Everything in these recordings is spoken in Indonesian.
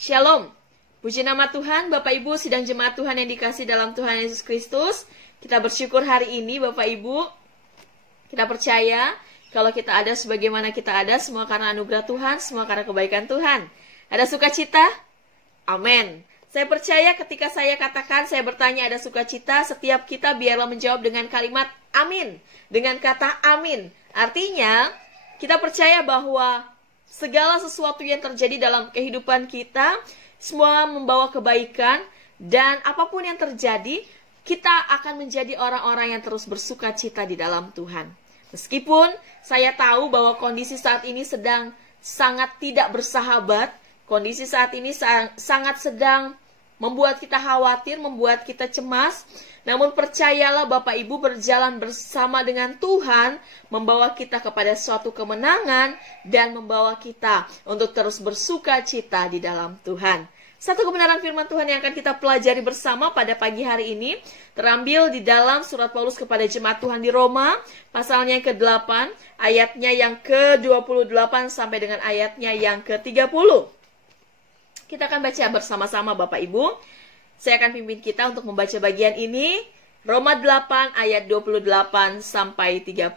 Shalom. Puji nama Tuhan, Bapak Ibu sidang jemaat Tuhan yang dikasih dalam Tuhan Yesus Kristus. Kita bersyukur hari ini Bapak Ibu. Kita percaya kalau kita ada sebagaimana kita ada, semua karena anugerah Tuhan, semua karena kebaikan Tuhan. Ada sukacita? Amin. Saya percaya ketika saya katakan, saya bertanya ada sukacita, setiap kita biarlah menjawab dengan kalimat amin. Dengan kata amin. Artinya, kita percaya bahwa segala sesuatu yang terjadi dalam kehidupan kita, semua membawa kebaikan, dan apapun yang terjadi, kita akan menjadi orang-orang yang terus bersuka cita di dalam Tuhan. Meskipun saya tahu bahwa kondisi saat ini sedang sangat tidak bersahabat, kondisi saat ini sangat sedang membuat kita khawatir, membuat kita cemas, namun percayalah Bapak Ibu, berjalan bersama dengan Tuhan membawa kita kepada suatu kemenangan dan membawa kita untuk terus bersuka cita di dalam Tuhan. Satu kebenaran firman Tuhan yang akan kita pelajari bersama pada pagi hari ini terambil di dalam surat Paulus kepada jemaat Tuhan di Roma, pasalnya yang ke-8, ayatnya yang ke-28 sampai dengan ayatnya yang ke-30. Kita akan baca bersama-sama Bapak Ibu. Saya akan pimpin kita untuk membaca bagian ini, Roma 8 ayat 28 sampai 30.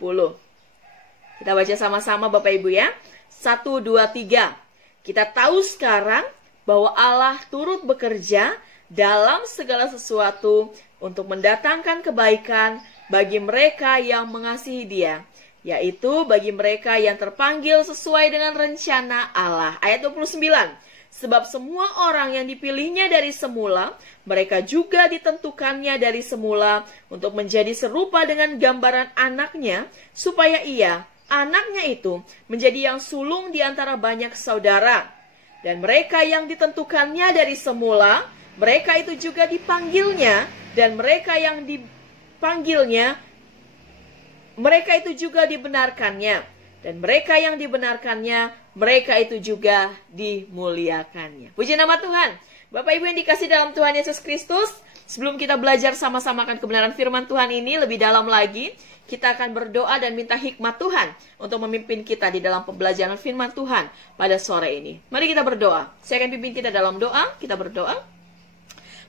Kita baca sama-sama Bapak Ibu ya. 1, 2, 3. Kita tahu sekarang bahwa Allah turut bekerja dalam segala sesuatu untuk mendatangkan kebaikan bagi mereka yang mengasihi Dia, yaitu bagi mereka yang terpanggil sesuai dengan rencana Allah. Ayat 29. Sebab semua orang yang dipilihnya dari semula, mereka juga ditentukannya dari semula untuk menjadi serupa dengan gambaran anaknya, supaya ia, anaknya itu, menjadi yang sulung di antara banyak saudara. Dan mereka yang ditentukannya dari semula, mereka itu juga dipanggilnya, dan mereka yang dipanggilnya, mereka itu juga dibenarkannya. Dan mereka yang dibenarkannya, mereka itu juga dimuliakannya. Puji nama Tuhan. Bapak Ibu yang dikasih dalam Tuhan Yesus Kristus, sebelum kita belajar sama-sama akan kebenaran firman Tuhan ini lebih dalam lagi, kita akan berdoa dan minta hikmat Tuhan untuk memimpin kita di dalam pembelajaran firman Tuhan pada sore ini. Mari kita berdoa. Saya akan pimpin kita dalam doa. Kita berdoa.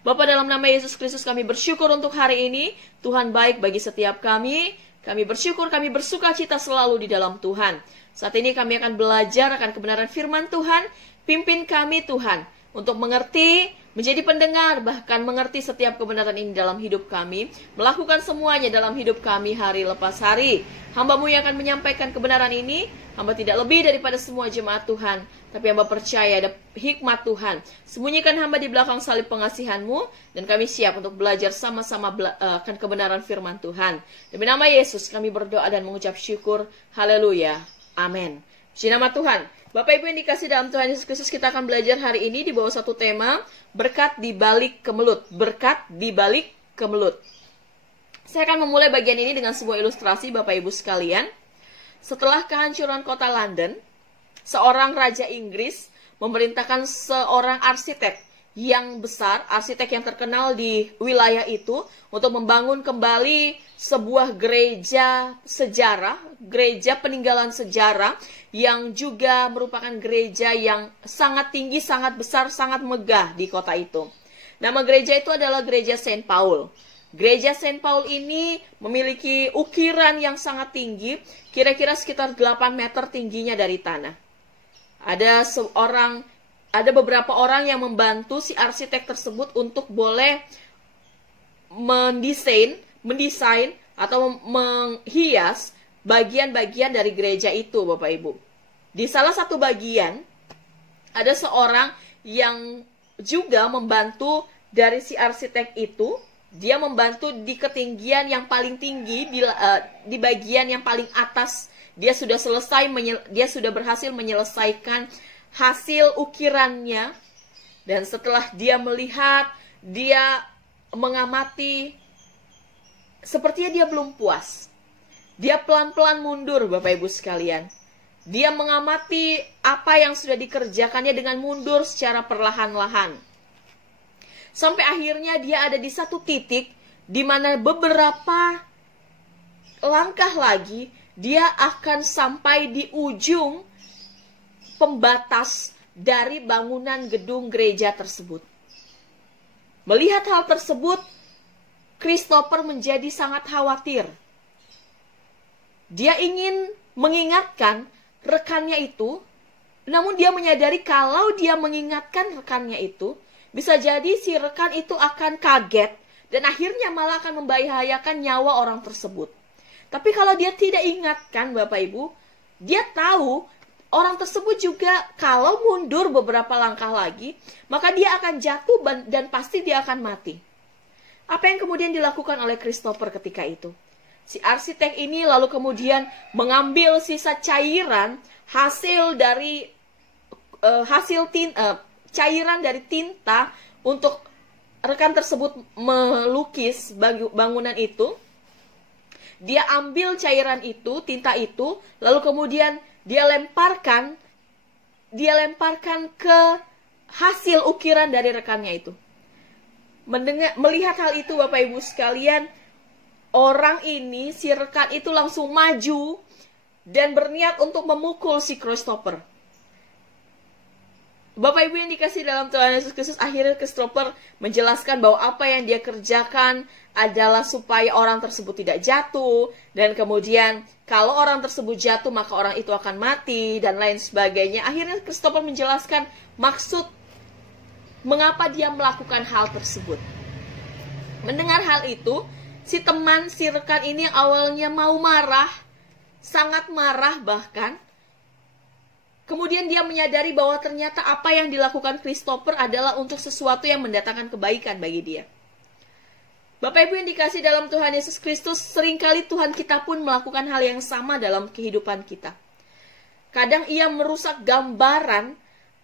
Bapa, dalam nama Yesus Kristus kami bersyukur untuk hari ini. Tuhan baik bagi setiap kami. Kami bersyukur, kami bersuka cita selalu di dalam Tuhan. Saat ini kami akan belajar akan kebenaran firman Tuhan. Pimpin kami Tuhan untuk mengerti, menjadi pendengar, bahkan mengerti setiap kebenaran ini dalam hidup kami. Melakukan semuanya dalam hidup kami hari lepas hari. Hamba-Mu yang akan menyampaikan kebenaran ini, hamba tidak lebih daripada semua jemaat Tuhan. Tapi hamba percaya ada hikmat Tuhan. Sembunyikan hamba di belakang salib pengasihan-Mu, dan kami siap untuk belajar sama-sama akan kebenaran firman Tuhan. Demi nama Yesus kami berdoa dan mengucap syukur. Haleluya. Amin. Puji nama Tuhan. Bapak Ibu yang dikasih dalam Tuhan Yesus Kristus, kita akan belajar hari ini di bawah satu tema, berkat di balik kemelut. Berkat di balik kemelut. Saya akan memulai bagian ini dengan sebuah ilustrasi Bapak Ibu sekalian. Setelah kehancuran kota London, seorang raja Inggris memerintahkan seorang arsitek yang besar, arsitek yang terkenal di wilayah itu, untuk membangun kembali sebuah gereja sejarah, gereja peninggalan sejarah, yang juga merupakan gereja yang sangat tinggi, sangat besar, sangat megah di kota itu. Nama gereja itu adalah Gereja Saint Paul. Gereja Saint Paul ini memiliki ukiran yang sangat tinggi, kira-kira sekitar 8 meter tingginya dari tanah. Ada beberapa orang yang membantu si arsitek tersebut untuk boleh mendesain atau menghias bagian-bagian dari gereja itu, Bapak Ibu. Di salah satu bagian, ada seorang yang juga membantu dari si arsitek itu. Dia membantu di ketinggian yang paling tinggi, di bagian yang paling atas. Dia sudah berhasil menyelesaikan hasil ukirannya. Dan setelah dia melihat, dia mengamati, sepertinya dia belum puas. Dia pelan-pelan mundur, Bapak Ibu sekalian. Dia mengamati apa yang sudah dikerjakannya dengan mundur secara perlahan-lahan. Sampai akhirnya dia ada di satu titik di mana beberapa langkah lagi dia akan sampai di ujung pembatas dari bangunan gedung gereja tersebut. Melihat hal tersebut, Christopher menjadi sangat khawatir. Dia ingin mengingatkan rekannya itu, namun dia menyadari kalau dia mengingatkan rekannya itu, bisa jadi si rekan itu akan kaget dan akhirnya malah akan membahayakan nyawa orang tersebut. Tapi kalau dia tidak ingatkan, Bapak Ibu, dia tahu orang tersebut juga kalau mundur beberapa langkah lagi, maka dia akan jatuh dan pasti dia akan mati. Apa yang kemudian dilakukan oleh Christopher ketika itu? Si arsitek ini lalu kemudian mengambil sisa cairan hasil dari cairan dari tinta untuk rekan tersebut melukis bangunan itu. Dia ambil cairan itu, tinta itu, lalu kemudian dia lemparkan ke hasil ukiran dari rekannya itu. Melihat hal itu, Bapak Ibu sekalian, orang ini, si rekan itu langsung maju dan berniat untuk memukul si Christopher. Bapak Ibu yang dikasih dalam Tuhan Yesus Kristus, akhirnya Christopher menjelaskan bahwa apa yang dia kerjakan adalah supaya orang tersebut tidak jatuh, dan kemudian kalau orang tersebut jatuh maka orang itu akan mati, dan lain sebagainya. Akhirnya Christopher menjelaskan maksud mengapa dia melakukan hal tersebut. Mendengar hal itu, si rekan ini awalnya mau marah, sangat marah bahkan. Kemudian dia menyadari bahwa ternyata apa yang dilakukan Christopher adalah untuk sesuatu yang mendatangkan kebaikan bagi dia. Bapak Ibu yang dikasih dalam Tuhan Yesus Kristus, seringkali Tuhan kita pun melakukan hal yang sama dalam kehidupan kita. Kadang ia merusak gambaran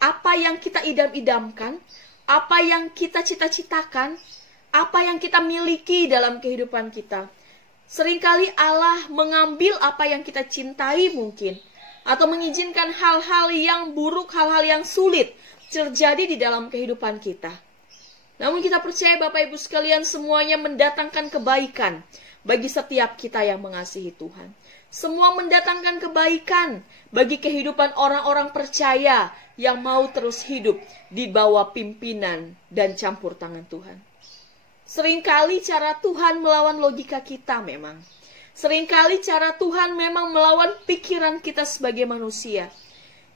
apa yang kita idam-idamkan, apa yang kita cita-citakan, apa yang kita miliki dalam kehidupan kita. Seringkali Allah mengambil apa yang kita cintai mungkin, atau mengizinkan hal-hal yang buruk, hal-hal yang sulit terjadi di dalam kehidupan kita. Namun kita percaya Bapak Ibu sekalian, semuanya mendatangkan kebaikan bagi setiap kita yang mengasihi Tuhan. Semua mendatangkan kebaikan bagi kehidupan orang-orang percaya yang mau terus hidup di bawah pimpinan dan campur tangan Tuhan. Seringkali cara Tuhan melawan logika kita memang. Seringkali cara Tuhan memang melawan pikiran kita sebagai manusia.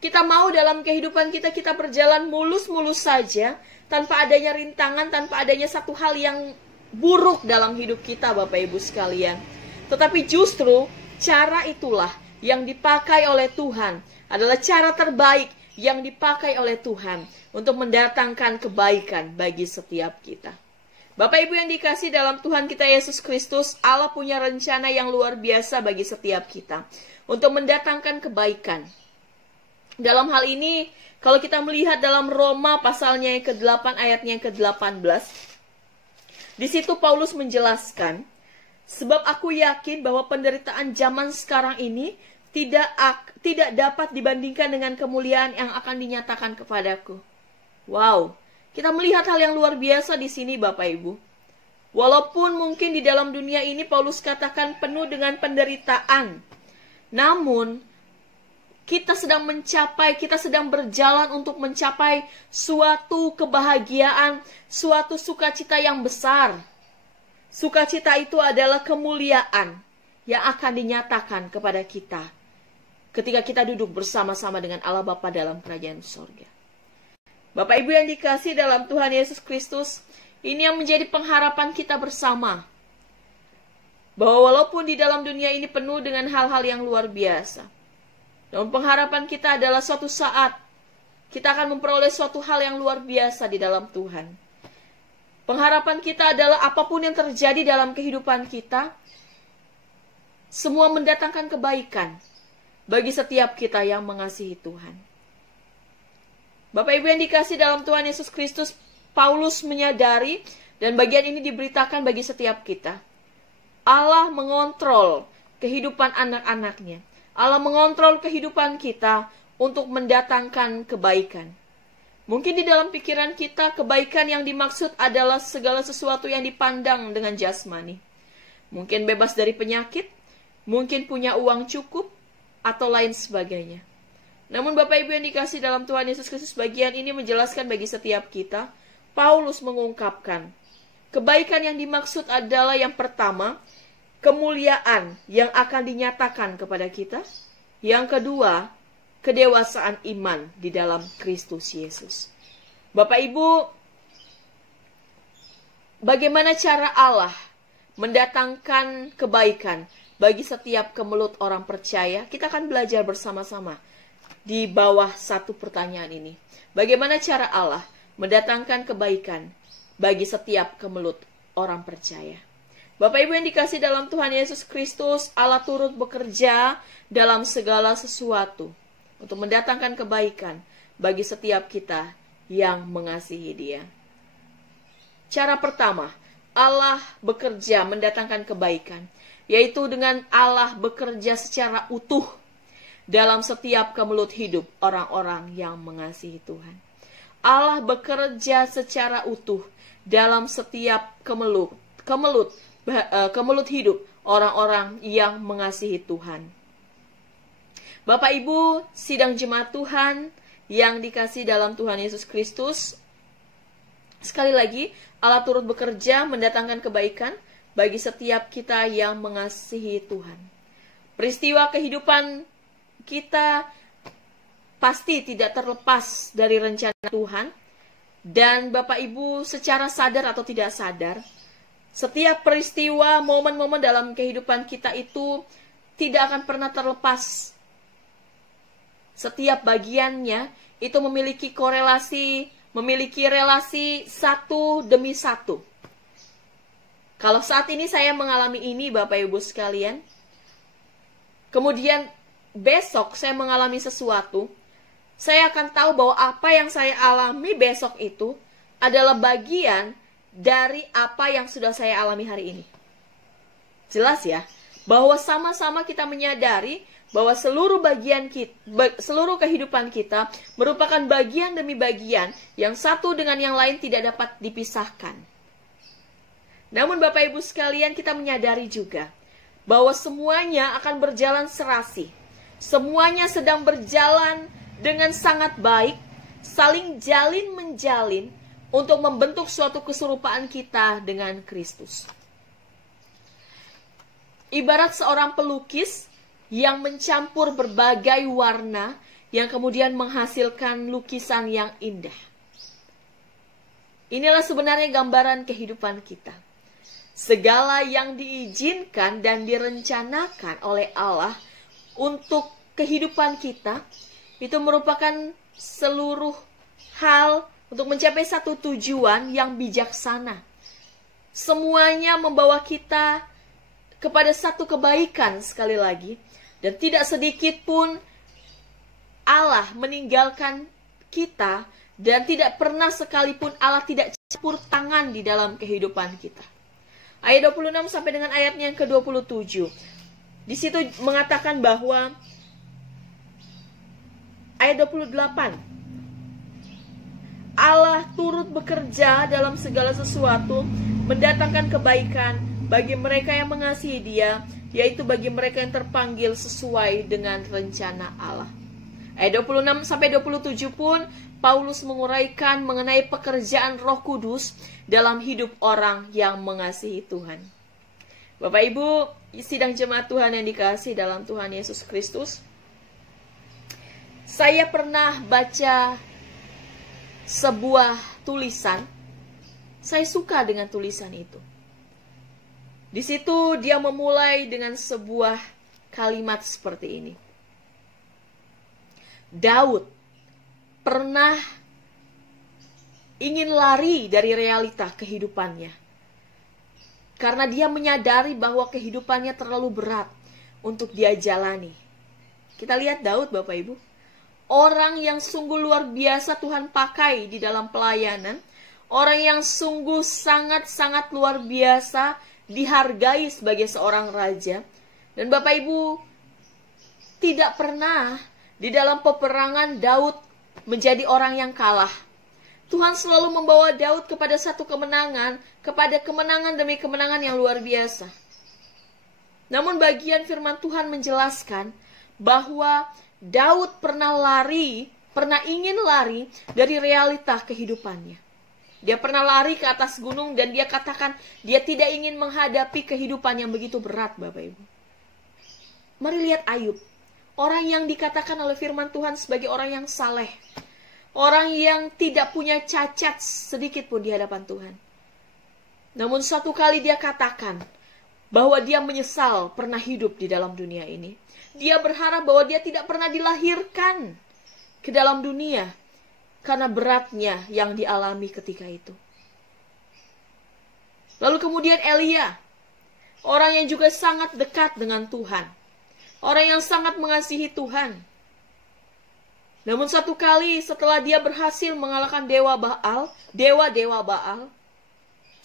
Kita mau dalam kehidupan kita berjalan mulus-mulus saja, tanpa adanya rintangan, tanpa adanya satu hal yang buruk dalam hidup kita, Bapak Ibu sekalian. Tetapi justru cara itulah yang dipakai oleh Tuhan, adalah cara terbaik yang dipakai oleh Tuhan untuk mendatangkan kebaikan bagi setiap kita. Bapak Ibu yang dikasih dalam Tuhan kita Yesus Kristus, Allah punya rencana yang luar biasa bagi setiap kita untuk mendatangkan kebaikan. Dalam hal ini, kalau kita melihat dalam Roma pasalnya yang ke-8 ayatnya yang ke-18, di situ Paulus menjelaskan, sebab aku yakin bahwa penderitaan zaman sekarang ini tidak dapat dibandingkan dengan kemuliaan yang akan dinyatakan kepadaku. Wow. Kita melihat hal yang luar biasa di sini, Bapak Ibu. Walaupun mungkin di dalam dunia ini Paulus katakan penuh dengan penderitaan, namun kita sedang berjalan untuk mencapai suatu kebahagiaan, suatu sukacita yang besar. Sukacita itu adalah kemuliaan yang akan dinyatakan kepada kita ketika kita duduk bersama-sama dengan Allah Bapa dalam kerajaan surga. Bapak Ibu yang dikasih dalam Tuhan Yesus Kristus, ini yang menjadi pengharapan kita bersama. Bahwa walaupun di dalam dunia ini penuh dengan hal-hal yang luar biasa, namun pengharapan kita adalah suatu saat kita akan memperoleh suatu hal yang luar biasa di dalam Tuhan. Pengharapan kita adalah apapun yang terjadi dalam kehidupan kita, semua mendatangkan kebaikan bagi setiap kita yang mengasihi Tuhan. Bapak Ibu yang dikasih dalam Tuhan Yesus Kristus, Paulus menyadari, dan bagian ini diberitakan bagi setiap kita. Allah mengontrol kehidupan anak-anaknya. Allah mengontrol kehidupan kita untuk mendatangkan kebaikan. Mungkin di dalam pikiran kita, kebaikan yang dimaksud adalah segala sesuatu yang dipandang dengan jasmani. Mungkin bebas dari penyakit, mungkin punya uang cukup, atau lain sebagainya. Namun Bapak Ibu yang dikasih dalam Tuhan Yesus Kristus, bagian ini menjelaskan bagi setiap kita. Paulus mengungkapkan, kebaikan yang dimaksud adalah yang pertama, kemuliaan yang akan dinyatakan kepada kita. Yang kedua, kedewasaan iman di dalam Kristus Yesus. Bapak Ibu, bagaimana cara Allah mendatangkan kebaikan bagi setiap kemelut orang percaya? Kita akan belajar bersama-sama di bawah satu pertanyaan ini. Bagaimana cara Allah mendatangkan kebaikan bagi setiap kemelut orang percaya? Bapak Ibu yang dikasih dalam Tuhan Yesus Kristus, Allah turut bekerja dalam segala sesuatu untuk mendatangkan kebaikan bagi setiap kita yang mengasihi Dia. Cara pertama, Allah bekerja mendatangkan kebaikan, yaitu dengan Allah bekerja secara utuh dalam setiap kemelut hidup orang-orang yang mengasihi Tuhan. Allah bekerja secara utuh dalam setiap kemelut hidup orang-orang yang mengasihi Tuhan. Bapak Ibu, sidang jemaat Tuhan yang dikasih dalam Tuhan Yesus Kristus, sekali lagi, Allah turut bekerja mendatangkan kebaikan bagi setiap kita yang mengasihi Tuhan. Peristiwa kehidupan kita pasti tidak terlepas dari rencana Tuhan. Dan Bapak Ibu, secara sadar atau tidak sadar, setiap peristiwa, momen-momen dalam kehidupan kita itu tidak akan pernah terlepas. Setiap bagiannya itu memiliki korelasi, memiliki relasi satu demi satu. Kalau saat ini saya mengalami ini, Bapak Ibu sekalian, kemudian besok saya mengalami sesuatu, saya akan tahu bahwa apa yang saya alami besok itu adalah bagian dari apa yang sudah saya alami hari ini. Jelas ya, bahwa sama-sama kita menyadari bahwa seluruh bagian kita, seluruh kehidupan kita merupakan bagian demi bagian yang satu dengan yang lain tidak dapat dipisahkan. Namun Bapak Ibu sekalian, kita menyadari juga bahwa semuanya akan berjalan serasi. Semuanya sedang berjalan dengan sangat baik, saling jalin menjalin untuk membentuk suatu keserupaan kita dengan Kristus. Ibarat seorang pelukis yang mencampur berbagai warna yang kemudian menghasilkan lukisan yang indah. Inilah sebenarnya gambaran kehidupan kita. Segala yang diizinkan dan direncanakan oleh Allah untuk kehidupan kita itu merupakan seluruh hal untuk mencapai satu tujuan yang bijaksana. Semuanya membawa kita kepada satu kebaikan sekali lagi. Dan tidak sedikit pun Allah meninggalkan kita. Dan tidak pernah sekalipun Allah tidak campur tangan di dalam kehidupan kita. Ayat 26 sampai dengan ayatnya yang ke-27. Di situ mengatakan bahwa ayat 28, Allah turut bekerja dalam segala sesuatu, mendatangkan kebaikan bagi mereka yang mengasihi Dia, yaitu bagi mereka yang terpanggil sesuai dengan rencana Allah. Ayat 26 sampai 27 pun Paulus menguraikan mengenai pekerjaan Roh Kudus dalam hidup orang yang mengasihi Tuhan. Bapak Ibu, sidang jemaat Tuhan yang dikasihi dalam Tuhan Yesus Kristus, saya pernah baca sebuah tulisan. Saya suka dengan tulisan itu. Di situ dia memulai dengan sebuah kalimat seperti ini. Daud pernah ingin lari dari realita kehidupannya. Karena dia menyadari bahwa kehidupannya terlalu berat untuk dia jalani. Kita lihat Daud, Bapak Ibu. Orang yang sungguh luar biasa Tuhan pakai di dalam pelayanan. Orang yang sungguh sangat-sangat luar biasa dihargai sebagai seorang raja. Dan Bapak Ibu, tidak pernah di dalam peperangan Daud menjadi orang yang kalah. Tuhan selalu membawa Daud kepada satu kemenangan, kepada kemenangan demi kemenangan yang luar biasa. Namun bagian firman Tuhan menjelaskan bahwa Daud pernah ingin lari dari realita kehidupannya. Dia pernah lari ke atas gunung dan dia katakan dia tidak ingin menghadapi kehidupan yang begitu berat, Bapak Ibu. Mari lihat Ayub. Orang yang dikatakan oleh firman Tuhan sebagai orang yang saleh. Orang yang tidak punya cacat sedikit pun di hadapan Tuhan. Namun satu kali dia katakan bahwa dia menyesal pernah hidup di dalam dunia ini. Dia berharap bahwa dia tidak pernah dilahirkan ke dalam dunia karena beratnya yang dialami ketika itu. Lalu kemudian Elia, orang yang juga sangat dekat dengan Tuhan. Orang yang sangat mengasihi Tuhan. Namun satu kali setelah dia berhasil mengalahkan dewa-dewa Baal,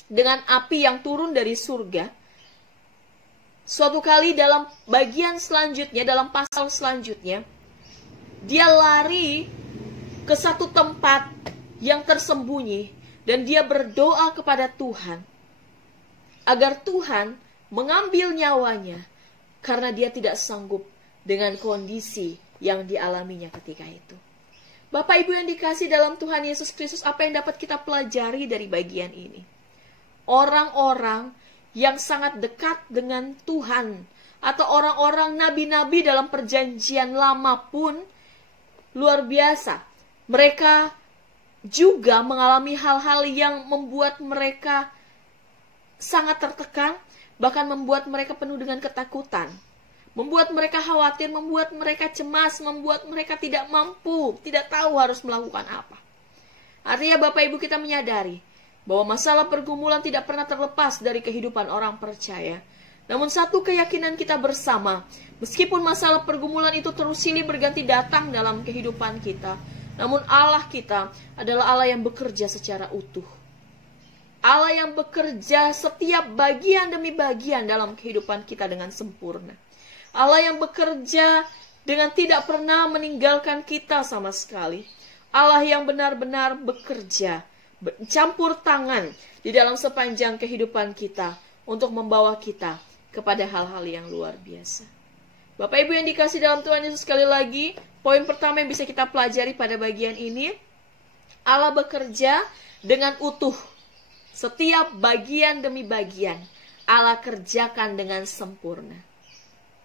dengan api yang turun dari surga, suatu kali dalam bagian selanjutnya, dalam pasal selanjutnya, dia lari ke satu tempat yang tersembunyi dan dia berdoa kepada Tuhan agar Tuhan mengambil nyawanya karena dia tidak sanggup dengan kondisi yang dialaminya ketika itu. Bapak Ibu yang dikasih dalam Tuhan Yesus Kristus, apa yang dapat kita pelajari dari bagian ini? Orang-orang yang sangat dekat dengan Tuhan atau orang-orang nabi-nabi dalam perjanjian lama pun luar biasa. Mereka juga mengalami hal-hal yang membuat mereka sangat tertekan, bahkan membuat mereka penuh dengan ketakutan, membuat mereka khawatir, membuat mereka cemas, membuat mereka tidak mampu, tidak tahu harus melakukan apa. Artinya Bapak Ibu kita menyadari bahwa masalah pergumulan tidak pernah terlepas dari kehidupan orang percaya. Namun satu keyakinan kita bersama, meskipun masalah pergumulan itu terus silih berganti datang dalam kehidupan kita, namun Allah kita adalah Allah yang bekerja secara utuh. Allah yang bekerja setiap bagian demi bagian dalam kehidupan kita dengan sempurna. Allah yang bekerja dengan tidak pernah meninggalkan kita sama sekali. Allah yang benar-benar bekerja, campur tangan di dalam sepanjang kehidupan kita untuk membawa kita kepada hal-hal yang luar biasa. Bapak Ibu yang dikasih dalam Tuhan Yesus, sekali lagi, poin pertama yang bisa kita pelajari pada bagian ini, Allah bekerja dengan utuh. Setiap bagian demi bagian, Allah kerjakan dengan sempurna.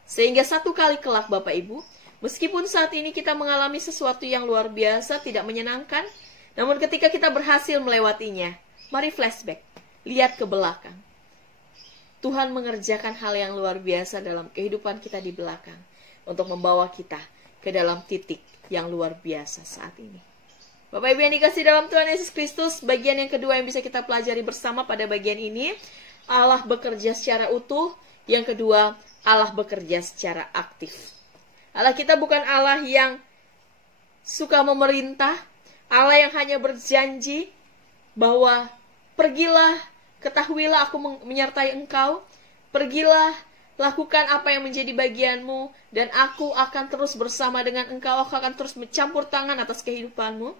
Sehingga satu kali kelak Bapak Ibu, meskipun saat ini kita mengalami sesuatu yang luar biasa, tidak menyenangkan, namun ketika kita berhasil melewatinya, mari flashback, lihat ke belakang. Tuhan mengerjakan hal yang luar biasa dalam kehidupan kita di belakang untuk membawa kita ke dalam titik yang luar biasa saat ini. Bapak Ibu yang dikasih dalam Tuhan Yesus Kristus, bagian yang kedua yang bisa kita pelajari bersama pada bagian ini, Allah bekerja secara utuh. Yang kedua, Allah bekerja secara aktif. Allah kita bukan Allah yang suka memerintah, Allah yang hanya berjanji bahwa pergilah, ketahuilah aku menyertai engkau, pergilah, lakukan apa yang menjadi bagianmu, dan aku akan terus bersama dengan engkau, aku akan terus mencampur tangan atas kehidupanmu.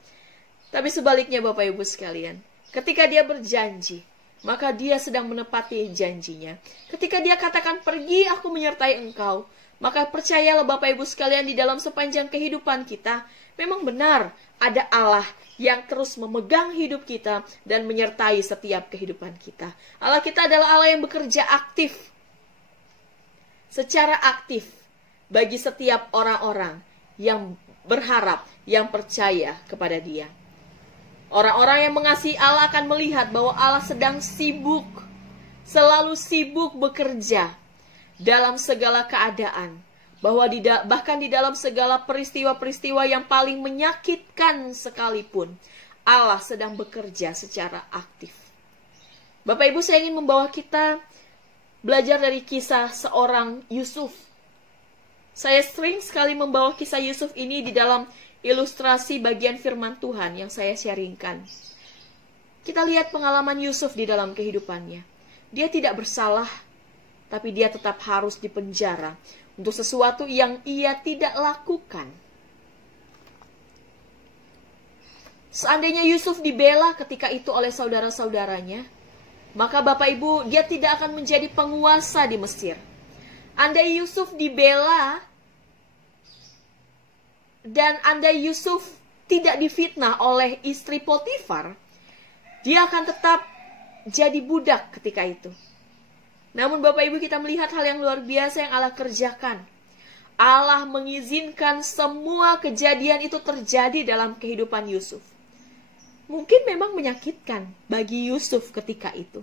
Tapi sebaliknya Bapak Ibu sekalian, ketika dia berjanji, maka dia sedang menepati janjinya. Ketika dia katakan, pergi aku menyertai engkau, maka percayalah Bapak Ibu sekalian, di dalam sepanjang kehidupan kita, memang benar ada Allah yang terus memegang hidup kita dan menyertai setiap kehidupan kita. Allah kita adalah Allah yang bekerja aktif, secara aktif, bagi setiap orang-orang yang berharap, yang percaya kepada Dia. Orang-orang yang mengasihi Allah akan melihat bahwa Allah sedang sibuk, selalu sibuk bekerja dalam segala keadaan. Bahwa bahkan di dalam segala peristiwa-peristiwa yang paling menyakitkan sekalipun, Allah sedang bekerja secara aktif. Bapak Ibu, saya ingin membawa kita belajar dari kisah seorang Yusuf. Saya sering sekali membawa kisah Yusuf ini di dalam ilustrasi bagian firman Tuhan yang saya sharingkan. Kita lihat pengalaman Yusuf di dalam kehidupannya. Dia tidak bersalah, tapi dia tetap harus dipenjara untuk sesuatu yang ia tidak lakukan. Seandainya Yusuf dibela ketika itu oleh saudara-saudaranya, maka Bapak Ibu, dia tidak akan menjadi penguasa di Mesir. Andai Yusuf dibela dan andai Yusuf tidak difitnah oleh istri Potifar, dia akan tetap jadi budak ketika itu. Namun Bapak Ibu, kita melihat hal yang luar biasa yang Allah kerjakan. Allah mengizinkan semua kejadian itu terjadi dalam kehidupan Yusuf. Mungkin memang menyakitkan bagi Yusuf ketika itu.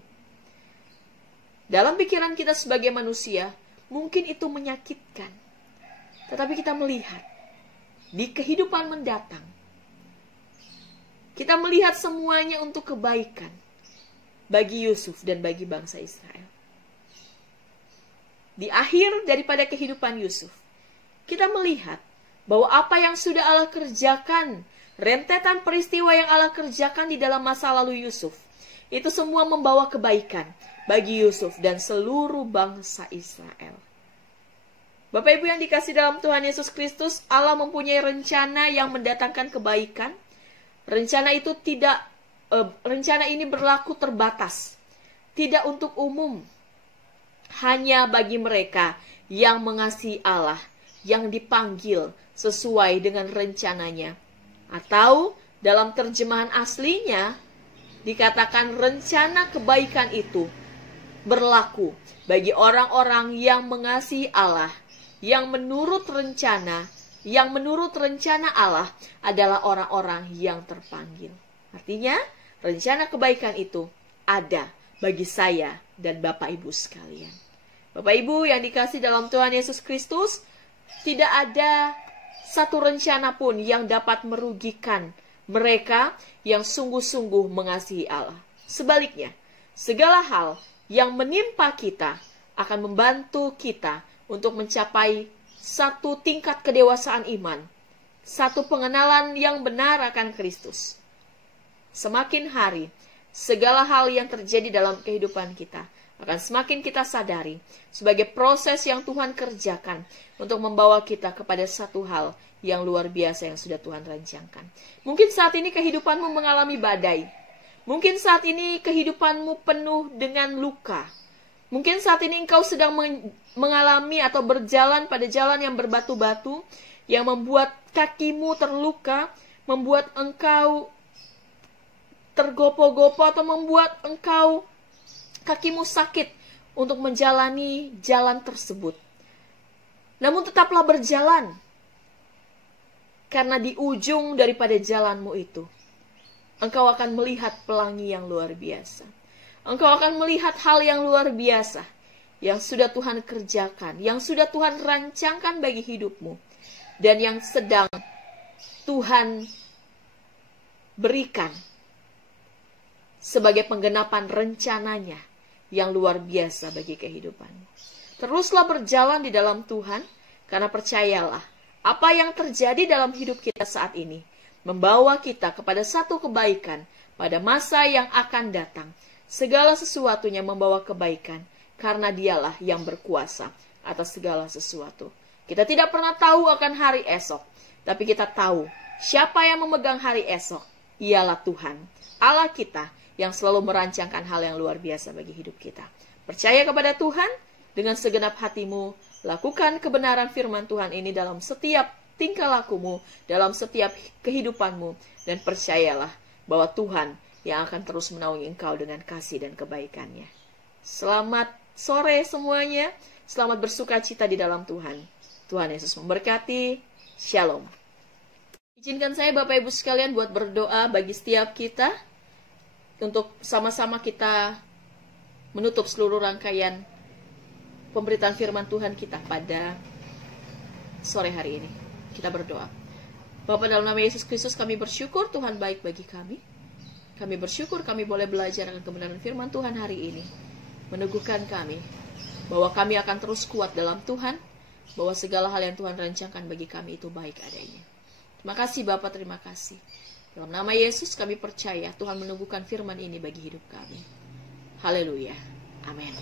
Dalam pikiran kita sebagai manusia, mungkin itu menyakitkan. Tetapi kita melihat di kehidupan mendatang, kita melihat semuanya untuk kebaikan bagi Yusuf dan bagi bangsa Israel. Di akhir daripada kehidupan Yusuf, kita melihat bahwa apa yang sudah Allah kerjakan, rentetan peristiwa yang Allah kerjakan di dalam masa lalu Yusuf, itu semua membawa kebaikan bagi Yusuf dan seluruh bangsa Israel. Bapak Ibu yang dikasih dalam Tuhan Yesus Kristus, Allah mempunyai rencana yang mendatangkan kebaikan. Rencana ini berlaku terbatas, tidak untuk umum, hanya bagi mereka yang mengasihi Allah, yang dipanggil sesuai dengan rencananya. Atau dalam terjemahan aslinya dikatakan rencana kebaikan itu berlaku bagi orang-orang yang mengasihi Allah, yang menurut rencana Allah adalah orang-orang yang terpanggil. Artinya, rencana kebaikan itu ada bagi saya dan Bapak Ibu sekalian. Bapak Ibu yang dikasih dalam Tuhan Yesus Kristus, tidak ada satu rencana pun yang dapat merugikan mereka yang sungguh-sungguh mengasihi Allah. Sebaliknya, segala hal yang menimpa kita akan membantu kita untuk mencapai satu tingkat kedewasaan iman, satu pengenalan yang benar akan Kristus. Semakin hari, segala hal yang terjadi dalam kehidupan kita akan semakin kita sadari sebagai proses yang Tuhan kerjakan untuk membawa kita kepada satu hal yang luar biasa yang sudah Tuhan rancangkan. Mungkin saat ini kehidupanmu mengalami badai. Mungkin saat ini kehidupanmu penuh dengan luka. Mungkin saat ini engkau sedang mengalami atau berjalan pada jalan yang berbatu-batu, yang membuat kakimu terluka, membuat engkau tergopoh-gopoh, atau membuat engkau kakimu sakit untuk menjalani jalan tersebut. Namun tetaplah berjalan, karena di ujung daripada jalanmu itu, engkau akan melihat pelangi yang luar biasa. Engkau akan melihat hal yang luar biasa yang sudah Tuhan kerjakan, yang sudah Tuhan rancangkan bagi hidupmu, dan yang sedang Tuhan berikan sebagai penggenapan rencananya yang luar biasa bagi kehidupanmu. Teruslah berjalan di dalam Tuhan, karena percayalah, apa yang terjadi dalam hidup kita saat ini membawa kita kepada satu kebaikan pada masa yang akan datang. Segala sesuatunya membawa kebaikan, karena dialah yang berkuasa atas segala sesuatu. Kita tidak pernah tahu akan hari esok, tapi kita tahu siapa yang memegang hari esok. Ialah Tuhan, Allah kita, yang selalu merancangkan hal yang luar biasa bagi hidup kita. Percaya kepada Tuhan dengan segenap hatimu. Lakukan kebenaran firman Tuhan ini dalam setiap tingkah lakumu, dalam setiap kehidupanmu, dan percayalah bahwa Tuhan yang akan terus menaungi engkau dengan kasih dan kebaikannya. Selamat sore semuanya. Selamat bersuka cita di dalam Tuhan. Tuhan Yesus memberkati. Shalom. Izinkan saya Bapak Ibu sekalian buat berdoa bagi setiap kita, untuk sama-sama kita menutup seluruh rangkaian pemberitaan firman Tuhan kita pada sore hari ini. Kita berdoa. Bapa, dalam nama Yesus Kristus kami bersyukur Tuhan baik bagi kami. Kami bersyukur kami boleh belajar dengan kebenaran firman Tuhan hari ini. Meneguhkan kami bahwa kami akan terus kuat dalam Tuhan, bahwa segala hal yang Tuhan rancangkan bagi kami itu baik adanya. Terima kasih Bapa, terima kasih. Dalam nama Yesus kami percaya Tuhan meneguhkan firman ini bagi hidup kami. Haleluya. Amin.